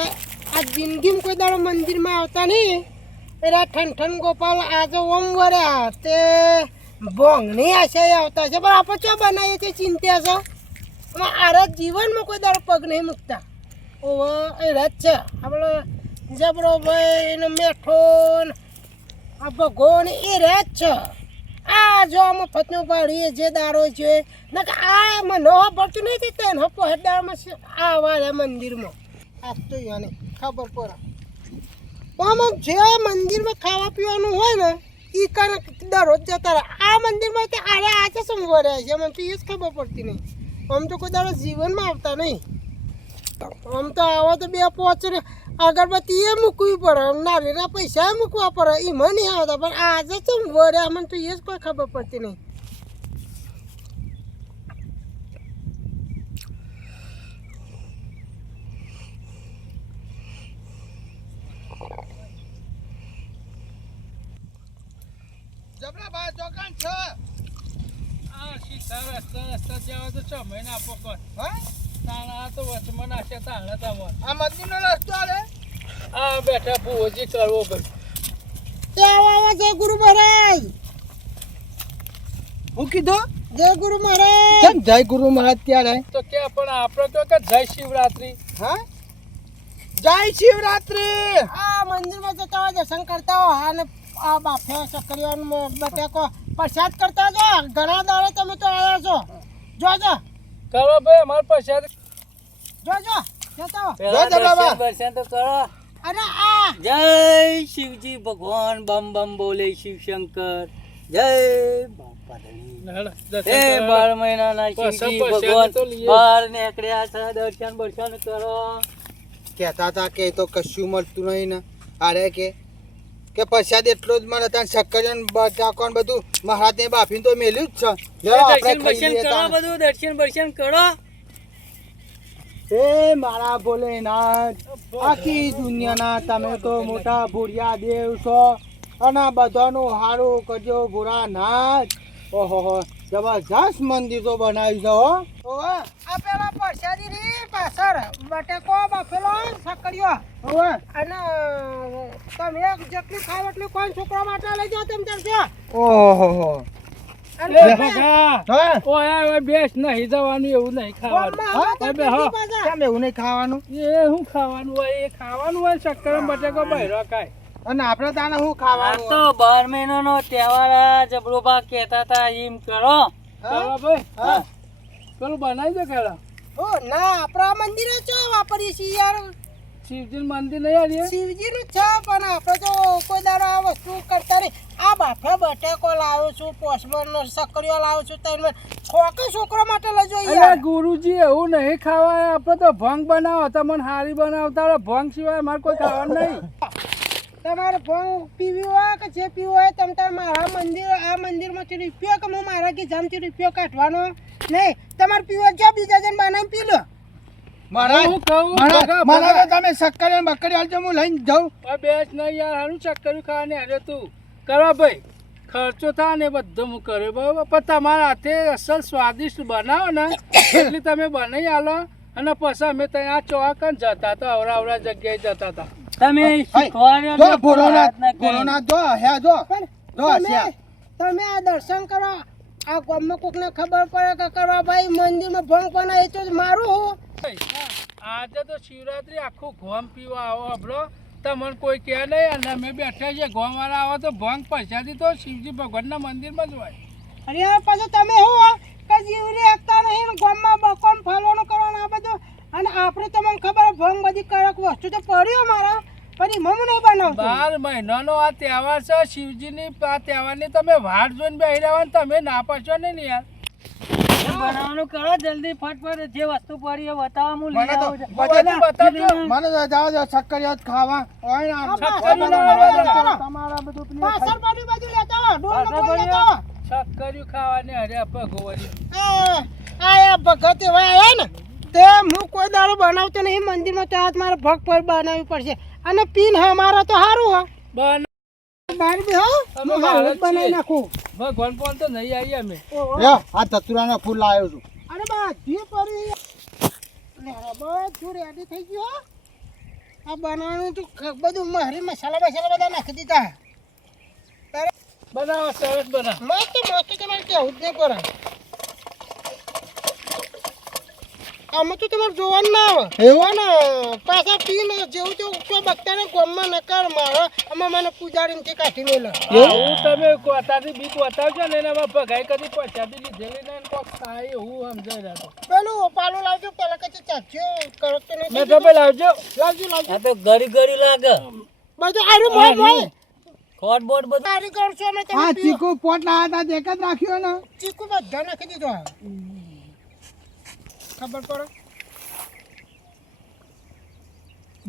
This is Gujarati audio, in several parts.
આ જિંદગીમાં કોઈ દાડો મંદિરમાં આવતા નહીં પેલા ઠન ગોપાલ આજે ઓમ વર્યા તે ભોંગની આશાએ આવતા છે પણ આપણે ચો બનાવીએ છીએ ચિંતા છે અને આરા જીવનમાં કોઈ દાડો પગ નહીં મૂકતા ઓહો એ રાત છે આપણો જબરો ભાઈ ને મેઠો આ ભગવાન એ રાત છે આ જો મફતનું પાડીએ જે દારો છે ને કે આ મને પડતું નથી તેને પહોંચવામાં આ વાળા મંદિરમાં આ તો એને ખબર પડે આમાં જે મંદિરમાં ખાવા પીવાનું હોય ને એ કારણે દરરોજ જતા રહે આ મંદિરમાં તો આરે આજે સમવા રહ્યા છે મને તો એ જ ખબર પડતી નહીં આમ તો કોઈ દાડો જીવનમાં આવતા નહીં આમ તો આવા તો બે પોચ અગરબત્તી એ મૂકવી પડે નારીના પૈસા મૂકવા પડે એમાં નહીં આવતા પણ આજે સમવા રહ્યા મને તો એ જ કોઈ ખબર પડતી નહીં જબરા ભાઈ દુકાન છે આ સીધા રસ્તા જાવ તો 6 મહિના પકડ હા તાણા તો વચમાં નાખે તાણા તમાર આ મંદિરનો રસ્તો આલે આ બેઠા ભૂજી કરવો ભાઈ તે આવા જય ગુરુ મહારાજ હું કીધું જય ગુરુ મહારાજ કેમ જય ગુરુ મહારાજ ત્યારે તો કે પણ આપણે તો કે જય શિવરાત્રી હા જય શિવરાત્રી આ મંદિરમાં જતા હોય દર્શન કરતા હો અને આ બાફે ચકરીઓ બટેકો પ્રસાદ કરતા જો ઘણા દાડે તમે તો આવ્યા છો જોજો કરો ભાઈ અમાર પાસે જોજો જતા હો જો જબરા દર્શન તો કરો અને આ જય શિવજી ભગવાન બમ બમ બોલે શિવ શંકર જય બાપા ધણી એ 12 મહિનાના શિવજી ભગવાન બહાર નીકળ્યા છે દર્શન બર્શન કરો કહેતા હતા કે તો કશું મળતું નહીં ને અરે કે પ્રસાદ એટલો જ મળે ત્યાં શક્કરીઓ બટાકો બધું મહારાજને બાફીને તો મેલ્યું જ છે દર્શન બર્શન કરો બધું દર્શન બર્શન કરો એ મારા ભોલેનાથ આખી દુનિયાના તમે તો મોટા ભૂરિયા દેવ છો અને બધાનું હારું કરજો ભૂરાનાથ ઓહો જબરજસ્ત મંદિર તો બનાવ્યું છે હો ઓવે આ પેલા પ્રસાદી ની પાછળ બટેકો બાફેલો ચકરીઓ ઓવે અને તમે એક જેટલી ખાવ એટલી કોણ છોકરા માટે લઈ જાઓ તમે તરજો ઓહો અને હા ઓય બેસ નહીં જવાનું એવું નહીં ખાવાનું કેમ એવું નહીં ખાવાનું એ હું ખાવાનું હોય એ ખાવાનું હોય શક્કર બટેકો બહેરો કાય અને આપણે તાને શું આ ખાવાનું તો 12 મહિનાનો તહેવાર આ જબરોબા કહેતા હતા એમ કરો ચલો ભાઈ હા પેલું બનાવી દો પેલા ઓ ના આપણા મંદિરે ચો વાપરીએ છીએ યાર શિવજી મંદિર નહીં આવીએ શિવજી નું છે પણ આપણે તો કોઈ દાડો આ વસ્તુ કરતા નહીં આ બાફે બટેકો લાવું છું પોસમર નો સકરીઓ લાવું છું તમે છોકરો છોકરો માટે લઈ અરે યાર ગુરુજી એવું નહીં ખાવાય આપણે તો ભંગ બનાવો તમને હારી બનાવતા ભંગ સિવાય અમારે કોઈ ખાવાનું નહીં તમારે ભંગ પીવી હોય કે જે પીવું હોય તમે તાર મારા મંદિર આ મંદિરમાંથી રૂપિયો કે હું મારા ગીધામથી રૂપિયો કાઢવાનો નહીં તમારે પીવો જો બીજા જણ બનાવીને પી લો હું કહું મને તો તમે શક્કરીઓ બકરી હાલજો હું લઈને જાઉં બેસ નહીં યાર હારું ચક્કર ખાને હારે તું કરવા ભાઈ ખર્ચો થાય ને બધું હું કરે બરાબર પણ તમારા હાથે અસલ સ્વાદિષ્ટ બનાવો ને એટલી તમે બનાવી આલો અને પછી અમે ત્યાં આ ચોકન જતા તો અવરા જગ્યાએ જતા હતા તમે શીખવાડ્યો જો ને ભોળોનાથ પ્રાર્થના કરી. જો હે જો પણ જો હસ્યા તમે આ દર્શન કરો આ ગામમાં કોકને ખબર પડે કે કરવા ભાઈ મંદિરમાં ભંગ બનાવે તો મારું હું આજે તો શિવરાત્રી આખું ગોમ પીવા આવો આપણો તમને કોઈ કહે નહીં અને અમે બેઠા છીએ ગોમ વાળા આવો તો ભંગ પૈસાથી તો શિવજી ભગવાનના મંદિરમાં જ હોય અરે યાર પાછું તમે શું કે જીવરી એકતા નહીં ગામમાં બકોમ ફાલવાનું કરવાનું આ બધું અને આપણે તમને ખબર ભંગ બધી કડક વસ્તુ તો પડ્યો મારા પછી મમ નહીં બનાવતો 12 મહિનાનો આ તહેવાર છે શિવજીની આ તહેવારની તમે વાટ જોઈને બેસી રહ્યા ને તમે ના પાડશો ને યાર બનાવવાનું કરો જલ્દી ફટફટ જે વસ્તુ પડી એ બતાવો હું લઈ મને તો આવું છું. બધું બતાવજો મને તો જાવ જો શક્કરીઓ જ ખાવા ઓય ના શક્કરીઓ લેવા તમારા બધું પેલું પાછળ પાડી બાજુ લેતા હો ડોલ પાછળ ડોલ પાડી લેતા હો શક્કરિયું ખાવાની અરે ભગવાન આ ભગત એવા આયા ને તે હું કોઈ દાડો બનાવતો નહીં મંદિરમાં તો આજ મારે ભગ પર બનાવવી પડશે અને પીન અમારા તો સારું હા બન બહાર બી હા અમે હું બહાર જ હાલત બનાવી છીએ. નાખું ભગવાન પણ તો નહીં આવી અમે લ્યો આ ધતુરાના ફૂલ લાવ્યો છું અરે બા જે પડી લે બધું રેડી થઈ ગયું આ બનાવવાનું તો બધું મારી મસાલા બધા નાખી દીધા. બનાવો સરસ બનાવો. મસ્ત તમારે કેવું જ નહીં પડે. આમાં તો તમારે જોવાનું ના આવે એવું? ને પાછા પીને જેવું તેવું કોઈ બગતાને ગોમમાં નકર મારો આમાં મને પૂજારીને કાઢી મેલો. હું તમે કોતાથી બીક બતાવજો ને એનામાં ભગાઈ કદી પૈસાથી લીધેલી ને કોક થાય એવું સમજાઈ રહ્યો. પેલું પાલું લાવજો પેલા કદી ચાખજો કરક તો નહીં. મેં તો પેલા લાવજો. આ તો ગરી લાગે બધું આરું મોય ખોટ બોટ બધું તારી કરશો અમે તમે આ પીઓ. ચીકુ પોટ લાયા હતા એક જ રાખ્યો ને. ચીકુ બધા નાખી દીધો. ખબર પડે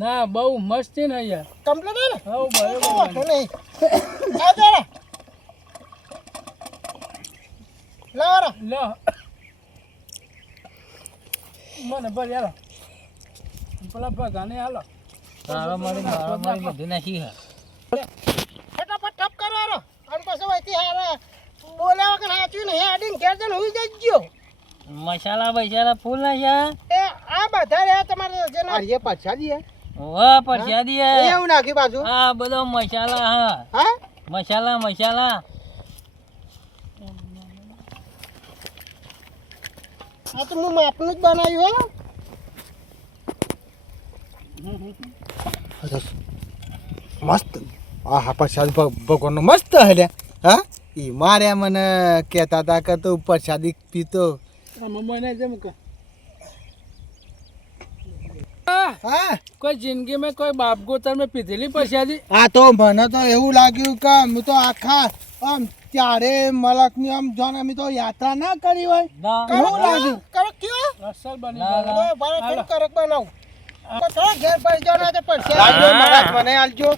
ના બહુ મસ્ત છે ને યાર. કમ્પ્લીટ હે ને હા બરોબર. વાંધો નહીં. આ જરા લાવરા લો મને ભર યાર પેલા ભગાને હાલો. તારા મારી બધું નાખી હે ફટાફટ ટપ કરો રો અને પછી વઈથી હારા બોલ્યા વગર હાચ્યું ને હેડીને ઘેર જઈને હુઈ જજો. મસાલા ફૂલ નાખ્યા એ આ બધા રહ્યા તમારે જેના અરે પછાડી હે. વાહ પરસાદી હે એવું નાખી બાજુ. આ બધો મસાલા હા હા મસાલા આ તો હું માપનું જ બનાવ્યું હો. મસ્ત. હા પ્રસાદ ભગવાનનો મસ્ત હે. હા ઈ મારે મને કહેતા હતા કે તું પ્રસાદી પીતો. મને જેમ કે હા કોઈ જિંદગીમાં કોઈ બાપ ગોતર મેં પીધેલી પૈસાથી. આ તો મને તો એવું લાગ્યું કે હું તો આખા આમ ત્યારે મલકની આમ જોન અમે તો યાત્રા ના કરી હોય એવું લાગ્યું. કરક કયો અસલ બની ના, ગયો. ઓય ભાઈ થોડું કરક બનાવું. થોડા ઘેર પડી જાવ ને તો પડશે. લાવજો મહારાજ મને આલજો.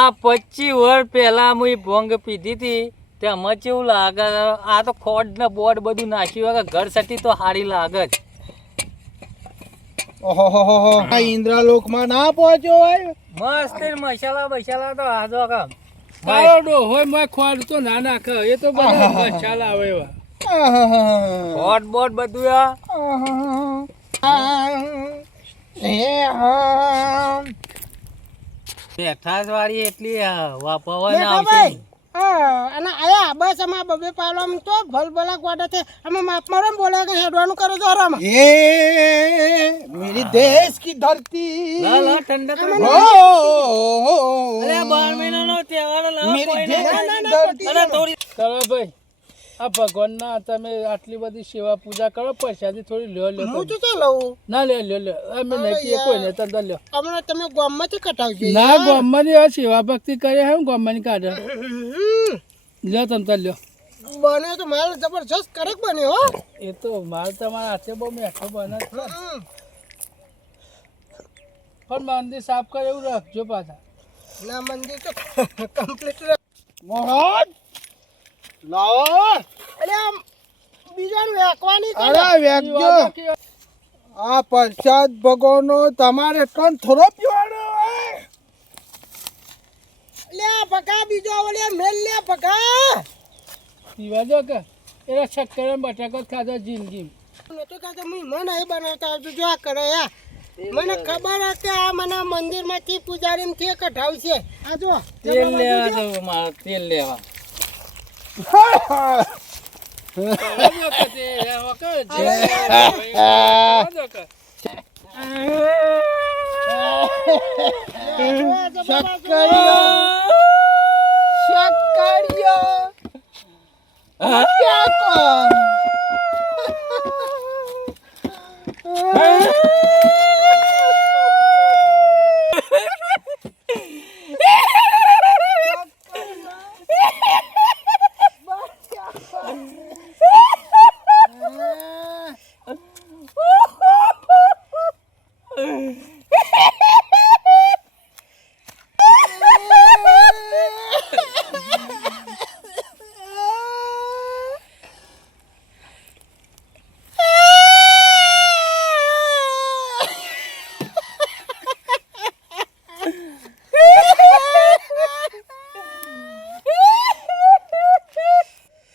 આ 25 વર્ષ પહેલા હું ભોંગ પીધી હતી તેમાં કેવું લાગે આ તો ખોડ ને બોર્ડ બધું નાખ્યું હોય ઘર સટી તો સારી લાગે જ. ઓહો આ ઇન્દ્રલોકમાં ના પહોંચ્યો હોય. મસ્ત મસાલા તો આજો કામ તારો ડોહોય મોય ખોડ તો ના નાખે એ તો બધા મસાલા આવે એવા. ખોડ બોર્ડ બધું બેઠાસ વાળી એટલી વાપરવા ના બેઠા આવશે ભાઈ. હા અને આયા બસ અમારા બબે પાલમ તો ભલભલા ગોડા છે અમે માપ મારો ને બોલ્યા કે હેડવાનું કરો છો આરામ. ये मेरी देश की धरती લા ઠંડક અરે 12 મહિનાનો તહેવાર લાવો मेरी કોઈ देश નહીં. की धरती અરે થોડી કરો ભાઈ આ ભગવાનના તમે આટલી બધી સેવા પૂજા કરો પૈસાથી થોડી લ્યો હું તો લઉં ના લ્યો અમે નહીં કહીએ કોઈ નહીં તંદર લ્યો. હમણાં તમે ગામમાંથી કટાવજો ના ગોમ્માની આ સેવા ભક્તિ કરે હે ગોમ્માની કાઢે લ્યો તમ તાર લ્યો. બને તો માલ જબરજસ્ત કરક બન્યો હો. એ તો માલ તમારા હાથે બહુ મેઠો બને છે. પણ મંદિર સાફ કરે એવું રાખજો પાછા. ના મંદિર તો કમ્પ્લીટ. महाराज लाओ એટલે આમ બીજાનું વેકવાની છે ને. અરે વેગજો આ પ્રસાદ ભગવાનનો તમારે કણ થોડો પીવાનો હોય. એટલે આ ભગા બીજો ઓલે મેલ લે ભગા. પીવા દો કે એના શક્કર અને બટાકા જ ખાધા જિંદગી. નતો કાતો મને એ બનાવતા આવતું જો આ કરે યા. મને ખબર હતી આ મને મંદિરમાંથી પૂજારીમાંથી કઢાવશે. આ જો તેલ લેવા દો મારે તેલ લેવા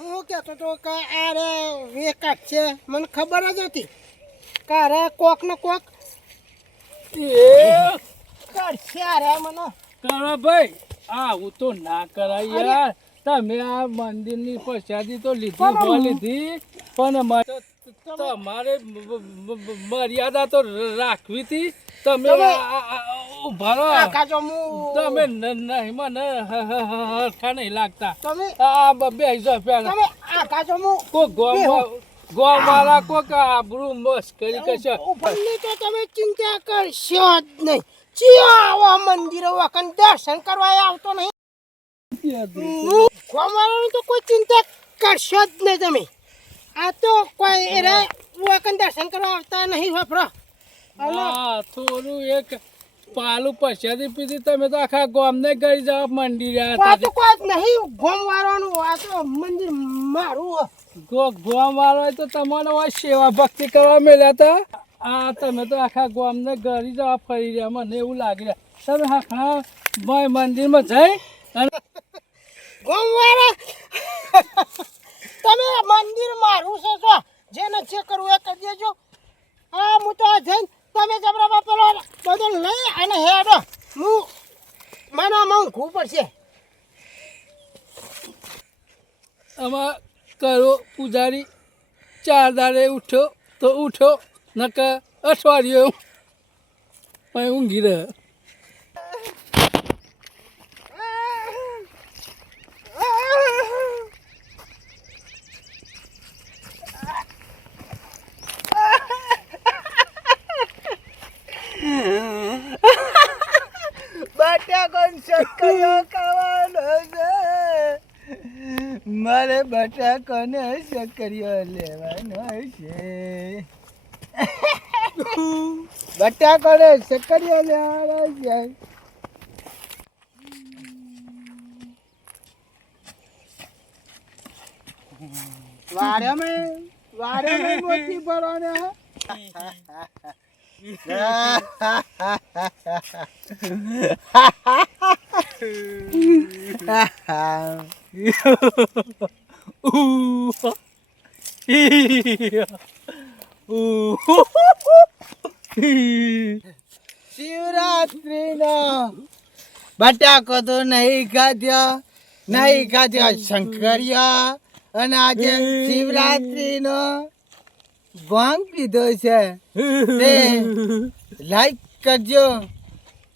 હું કહેતો તો કે આ રે વેકાટ છે મને ખબર જ હતી કે અરે કોક ને કોક એ ક્યારે મને કરો ભાઈ આવું તો ના કરાય યાર તમે આ મંદિરની પ્રસાદી તો લીધી હો લીધી પણ તમારે મર્યાદા તો રાખવી હતી તમે ઉભા રહો આખા જો હું તમે નહીં મને હરખા નહીં લાગતા તમે આ બે હજાર રૂપિયા તમે આખા જો હું કોઈ ગોમ વાળા કોઈક આબરૂ મસ્કરી કરશે ઉપરની તો તમે ચિંતા કરશો જ નહીં ચિયા મંદિરો વખત દર્શન કરવા આવતો નહીં ગોમાળાનું તો કોઈ ચિંતા કરશો જ નહીં તમે આ તો કોઈ એરા વખત દર્શન કરવા આવતા નહીં વાપરો હા થોડું એક પાલું પછાડી પીધી તમે તો આખા ગામને ગઈ જાવ મંદિરે આ તો કોઈ જ નહીં ગોમવાળાનું આ તો મંદિર મારું ગોમ વાળો હોય તો તમારે હોય સેવા ભક્તિ કરવા મળ્યા હતા આ તમે તો આખા ગામને ગરી જવા ફરી રહ્યા મને એવું લાગી રહ્યા તમે આખા મંદિરમાં જઈ અને ગોમવાળા તમે મંદિર મારું છે જો જેને જે કરવું એ કરી દેજો હા હું તો જઈને તમે જબરામાં પેલો બધો લઈ અને હેડો હું મને ઊંઘવું પડશે આમાં કરો પૂજારી 4 દાડે ઉઠો તો ઉઠો નકર અઠવાડિયું પણ ઊંઘી રહે બટાકો શક્કરિયો ખાવાનો છે મારે બટાકો ને શક્કરિયો લેવાનો છે બટાકો ને શક્કરિયો લેવાનો છે વારે મેં મોતી ભરો ને શિવરાત્રી નો બટાકો તો નહીં ખાધ્યો શંકરિયા અને આજે શિવરાત્રી નો ભાંગ પીધો છે તે લાઈક કરજો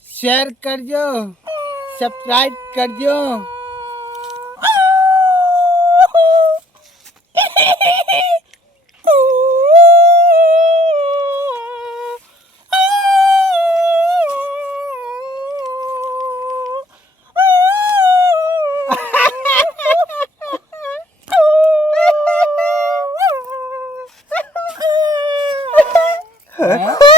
શેર કરજો સબસ્ક્રાઇબ કરજો Huh?